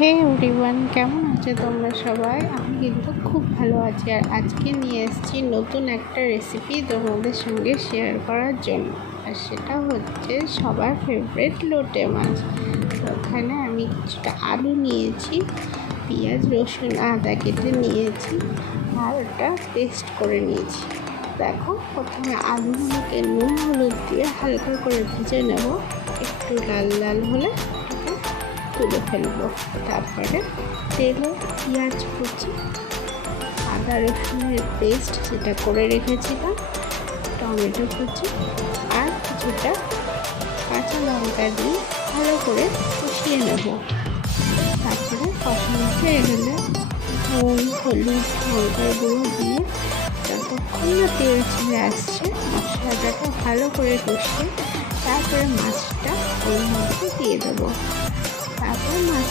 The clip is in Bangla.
হে এভরিওয়ান, কেমন আছো তোমরা সবাই? আমি কিন্তু খুব ভালো আছি। আর আজকে নিয়ে এসেছি নতুন একটা রেসিপি তোমাদের সঙ্গে শেয়ার করার জন্য। আর সেটা হচ্ছে সবার ফেভারিট লোটে মাছ। তো ওখানে আমি কিছুটা আলু নিয়েছি, পেঁয়াজ রসুন আদা কেটে নিয়েছি, আর ওটা পেস্ট করে নিয়েছি। দেখো, প্রথমে আলুগুলোকে নুন হলুদ দিয়ে হালকা করে ভেজে নেব। একটু লাল লাল হলে তুলে ফেলবো। তারপরে তেলে পেঁয়াজ কুচি, আদা রসুনের পেস্ট যেটা করে রেখেছিলাম, টমেটো কুচি আর কিছুটা কাঁচা লঙ্কা দিয়ে ভালো করে কষিয়ে নেব। তারপরে কষানো হয়ে গেলে নুন হলুদ লঙ্কার গুঁড়ো দিয়ে যতক্ষণ না তেল ছেড়ে আসছে মশলাটাকে ভালো করে কষিয়ে তারপরে মাছটা ওর মধ্যে দিয়ে দেবো। তারপর মাছ